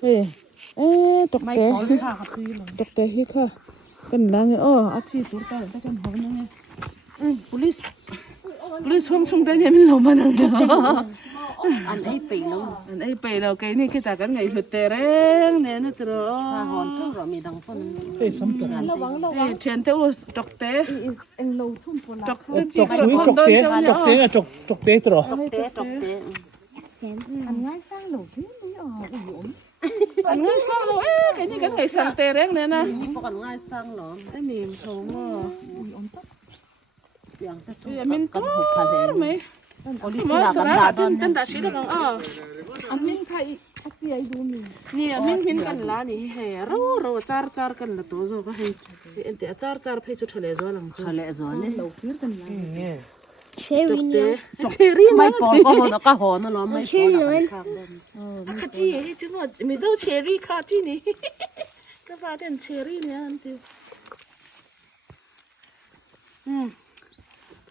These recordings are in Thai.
เฮ้ยตกแต่ตกแต่ที่ค่ะกันล้างเอ้ออาชีพตัวตาแต่กันหอมยังไงpolice ห้องชงได้ยังไม่ลงมาหนังเนาะอันไอ้ปีน้องอันไอ้ไปแล้วไกนี่คิดแต่กันไงสุดแต่แรงเนี่ยนะตัวหอนทุกเรามีดังฝนเฮ้ยสมตัวเชียนเต้าตกแต่ตกแต่จีกันคนโดนเจ้าเนี่ยจกเตะตัว ตกเตะอันง่ายสร้างหลูที่ไม่ออกอีกอันนี้สร้างเราไอ้นี่กันไงสั่งแต่แรงเนี่ยนะนี่พวกกันง่ายสร้างเนาะไอ้นี่เขาว่าอย่างจะชุบ มินตัวไหมมาสระตันตาชีแล้วกันอันมินไทยอาเจียดูมีนี่มินหินกันละนี่เฮ้เราจาร์กันละตัวก็ให้เอ็นเตจาร์เพจทะเลจวนหลังจ้าทะเลจวนเลยเชอรี่ไม่ปอนก็หอนก็หอนนะเนาะไม่ปอนข้าจีจังหวะไม่เจ้าเชอรี่ข้าจีนี่ก็ว่าเด่นเชอรี่เนี่ยอันเดียว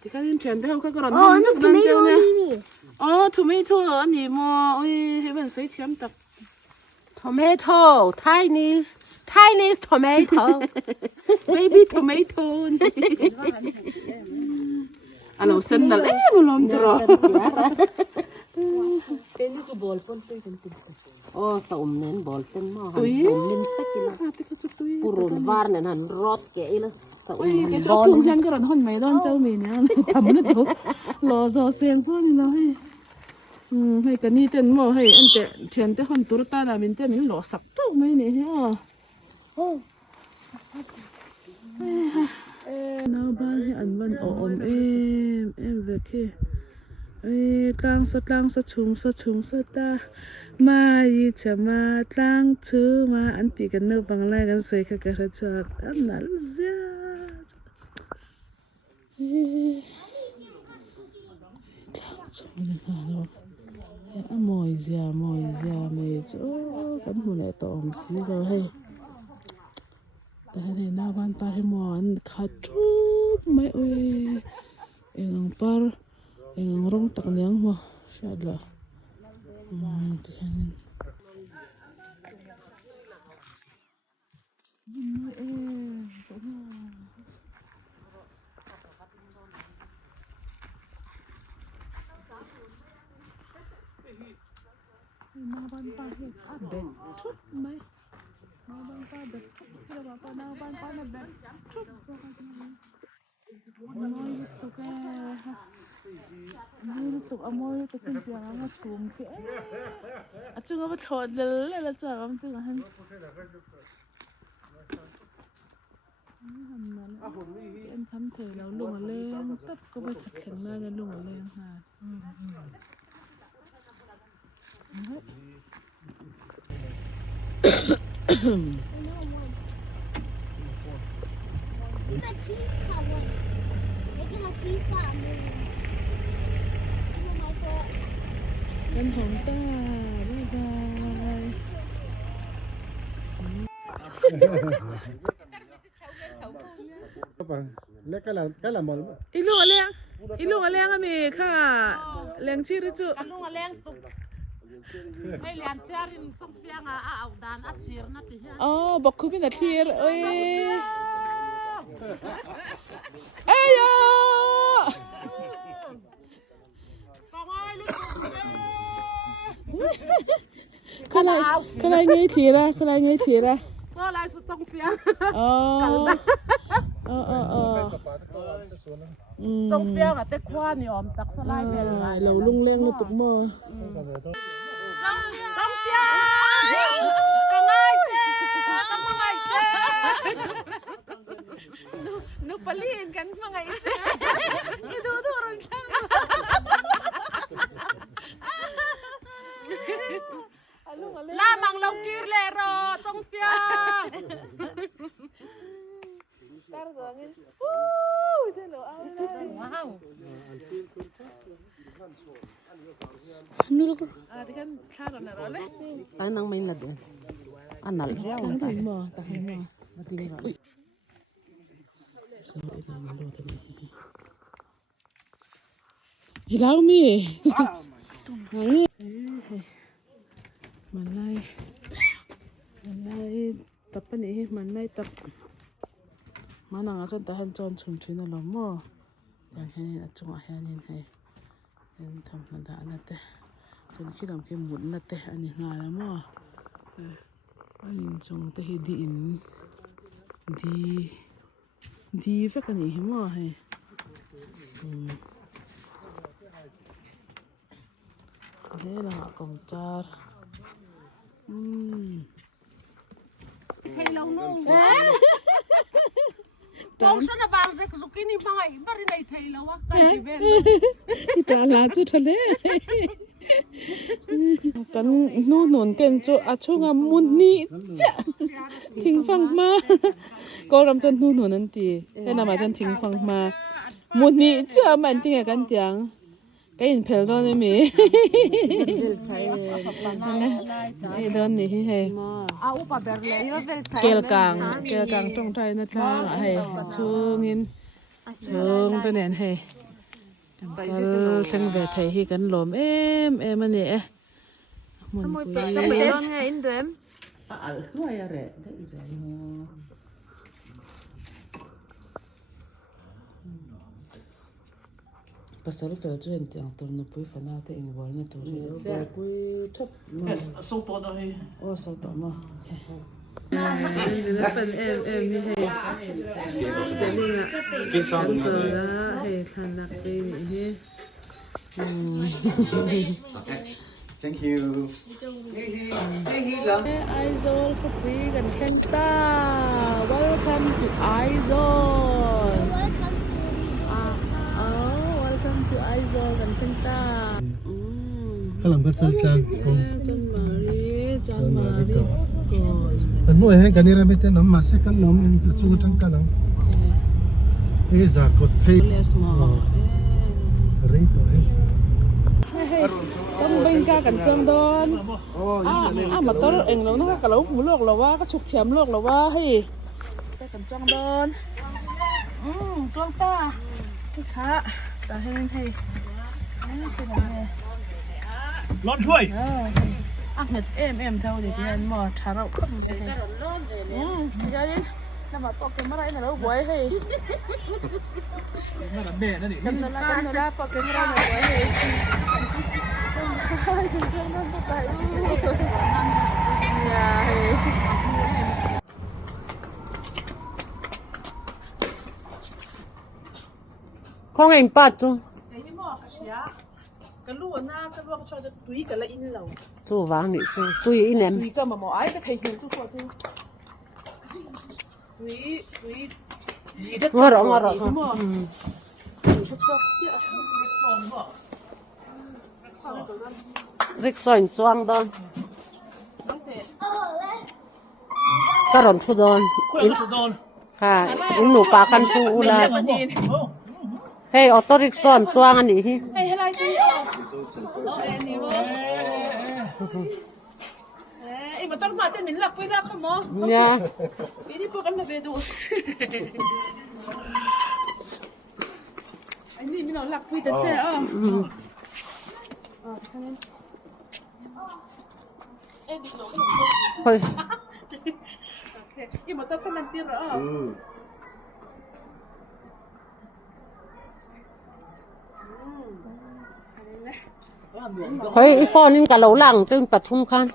ที่เขาเรียนเชิญได้เขาก็กระโดดนั่งเจ้าเนี่ยทูมิโต้อันนี้มัวให้มันใส่เทียมตัก tomato tiny tomato baby tomato อันนั้นเส้นนั่นมันล้มตัวเป็นนี่ก็บอลปนตัวกันติดสมเน้นบอลเป็นหม้อหันสมเน้นสักกิโลปุรุนวาร์เนี่ยหันรถแกอีละสมบอลทุ่งยันกระโดดหันไม่โดนเจ้าเมียเนี่ยทำนั่นตัวรอจอเสียงพ่อนี่เราให้กันนี่เต้นหม้อให้อันเตะเทียนเตะหันตัวตาดามินเตะมินหล่อสักตัวไม่เนี่ยฮะน้าบ้านให้อันวันอ่อนเวกกลางสะชุมสะตามาอีจะมาตั้งชื่อมาอันปีกันเนื้อบังไลกันใส่ข้ากระจัดอันนั้นจ้าจงนี่ค่ะเนาะมอยจ้าไม่จ้ากันหัวไหนต่อมสีเราให้แต่ในหน้าบ้านปาริมอนขัดทุบไม่เองปาร์เองร้องตักเลี้ยงหัวใช่หรอที่นั่นมาบ้านป้าเห็ดเบ็ดทุบไหมมาบ้านป้าเบ็ดทุบที่เราป้าบ้านป้าเบ็ดทุบน้อยตุ๊กแกนี่ตุ๊กอโมยตุ๊กขึ้นเตียงแล้วมาสูงแค่จุงก็มาถอดเลยแล้วจ้ามันจุงหันเป็นทำเถอะแล้วลุงเลี้ยงตับก็ไปแข่งได้แล้วลุงเลี้ยงค่ะเป็นของตาบ๊ายบายแล้วก็ละมอลอีลุงอะไรอะมีค่ะเลี้ยงชื่อหรือจุลุงเลี้ยงตุ๊กไม่เลี้ยงเชื่อริมส่งเฟียงเอาดานอัดเสียร์นัดที่บอกคุณมีนาทีเอ้ยขนาดไงทีละโซ่ลายสุดส่งเฟียงจงเฟียงอะแต่คว้านี่อมตักสลายเป็นเราลุงเลี้ยงในตุกหม้อจงเฟียงก็ง่ายเจ๊นุปลีนกันมาไงเจ๊นี่ดูรันช่างลามังเรากีร์เลรอจงเฟียงTarzan. Hello, wow. Nul ko. Di kan karon na role. Anang may lado. Anal. Tahin mo. Uy. So, hilaw mi. Malay. ปะนี่มันไม่ตักมาหนังอาจารย์แต่หันจอนชุนชุนน่ะหรอมั่วแต่แค่นี้จังหวะแค่นี้ให้ทำนันดานั่นแต่จนคิดลำแค่หมุนนั่นแต่อันนี้งานแล้วมั่วอันนี้จงแต่ดีอินดีฟักกันนี่มั่วให้เดี๋ยวเรากงจารThay lâu nung. Con số là bao giờ cái cái này bao ấy, bao này thay lâu á, cái gì vậy? ที่ตลาดจุดทะเลกันนู่นหนุนกันจุอาช่วงมุนนี่จ้ะทิ้งฟังมาก็รำจนนู่นหนุนนั่นตีแต่นำมาจนทิ้งฟังมามุนนี่จ้ะมันทิ้งกันเตียงก็ยินเพลโดนมีไอ้โดนนี่ให้เกลกางตรงใจนะท่าให้ช่วงนี้ช่วงตัวเนี่ยให้ก็เล่นแบบไทยให้กันลมมันเนี่ยมันคุยภาษาลูกเสือจะเห็นเตียงตัวนึงปุ้ยฝันเอาแต่เองวันนี้ตัวนี้ปุ้ยชอบส่งตัวได้โอ้ส่งตัวมาโอเคนี่เป็นนี่ให้เดี๋ยวนี้กินซ้ำตัวละให้ทันนักตีนี่ Thank you. Aizol Kopiกันแข่งตา Welcome to Aizol Welcome to Aizol กันแข่งตา Kalam kat seltan kon. จันมารีก่อน Anu hai kan ira bete nam ma se kan nam en chu tang kan. Ei za kot pei. Let's move Rei to hai. ต้องบินกากันจังดอนมาต้นเองแล้วนะกับเราหมูลอกเราว่าก็ฉุกเฉียมลอกเราว่าให้ไปกันจังดอนจ้วงตาที่ขาตาให้นี่คืออะไรร้อนช่วยเห็ดเอ็มเท่าเด็กเรียนหมอชาเราขึ้นไปยาดินน้ำมันตกกันเมื่อไรเนี่ยเราบวยให้กันนั่นละปอกกันเมื่อไรเนี่ยบวยให้Không anh bắt chứ. Cái mỏ cái xía, cái lúa na cái lúa cho túi cái là in lẩu. Chú vàng này chú túi in em. Túi cái mà mỏ ai cái thầy hiểu chú của tôi. Túi gì đó. Ngon rồi. Rickshaw choang don. Cái ròn thu don. Ha, in nụ pa kan thu la. Hey, auto rickshaw choang anh đi. Hey, hello đi. Mà tao mà tên mình lạc với ra không mò. Nha. Đi bộกันvề đủ. Anh đi mình nó lạc với tao chơi Thôi. Mà tao không ăn tiền rồi. Thôi, iPhone in cả lẩu lẳng chứ bật thung khan.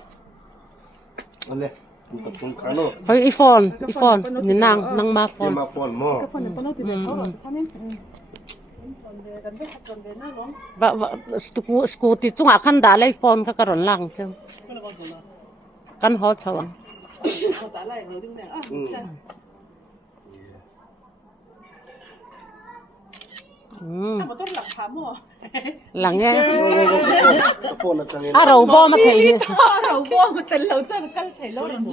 Ale. Bukan pun kano. Thôi, iPhone, ni nang ma phone. Ma phone mo. Cái phần này có nó thì để khó rồi. Con nên. Và scooty chung à khăn đá lấy phone các cái lẳng chứ. Căn hot sao? Lặng nha. À đầu bo mà thấy. Đầu bo mà thấy lâu chân căn thấy lâu lắm.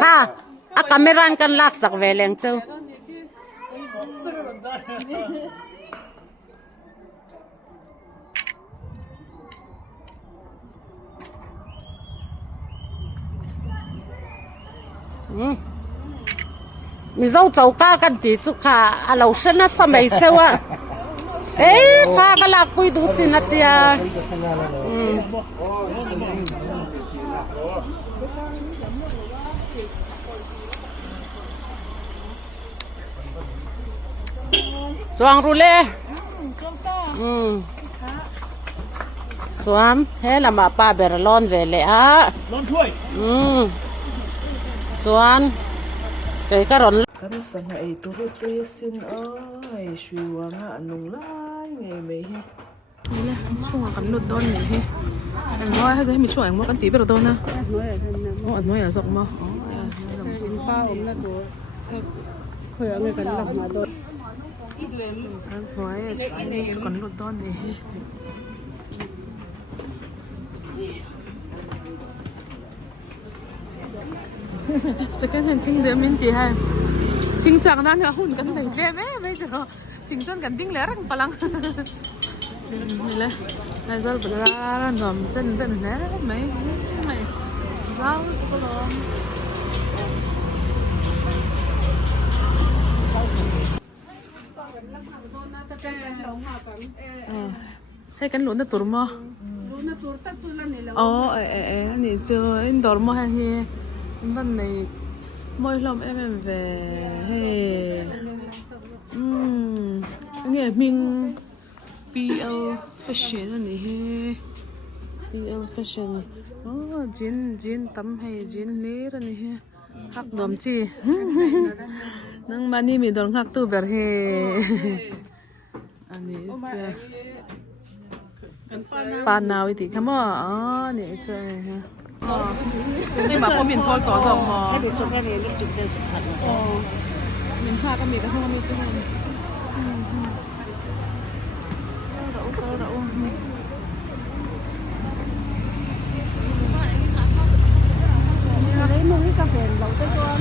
Ha, à camera căn lạc sạc về liền chứ. Mi dâu cháu ca cần tí chút khả à lâu sân á sao mấy sao á ê pha cái lạc vui đủ xin á tia สวงรูเล่ จมต้า สวมเฮ้ลำบากป้าเบรลอนเวเลยฮะ ร้อนถ้วย สวนเกยก็ร้อน กันสังไอตัวเตสินไอช่วยว่ามาหนุ่งไล่ไงไม่เห็นนี่แหละช่วงกันลุดโดนนี่เฮ้แองน้อยให้ได้มีช่วงแองน้อยกันตีไปแล้วโดนนะอ๋ออันน้อยอ่ะสกมาอ๋อจริงป้าผมนะตัวเคยเอาเงินกันหลับมาโดนสังน้อยกันลุดโดนนี่สกัดเห็นทิ้งเดือมินตีให้ทิ้งจากนั้นเนี่ยหุ่นกันเลยเด้ไม่เด้อทิ้งจนกันทิ้งแล้วรังพลังนี่แหละไอ้เจ้าปลาหนอมจนเป็นแล้วไม่เจ้าปลาให้กันหลุดนะตัวมั้งอ๋อนี่เจออินดอร์มั้งเฮ้วันนี้môi lòng em về nghe mình BL fashion này BL fashion jean tắm hay jean lê rồi này hắc đom chi nang mani mi dong hắc tu ber he anh ấy chơi pan nào thì khám à này chơi haนี่มาพอมินพอต่อจองมอให้ดูชุดแค่นี้ลูกจุดเดียวสุดท้ายมินผ้าก็มีกระห้องมีตู้lấy mua cái cà phê lẩu tới coi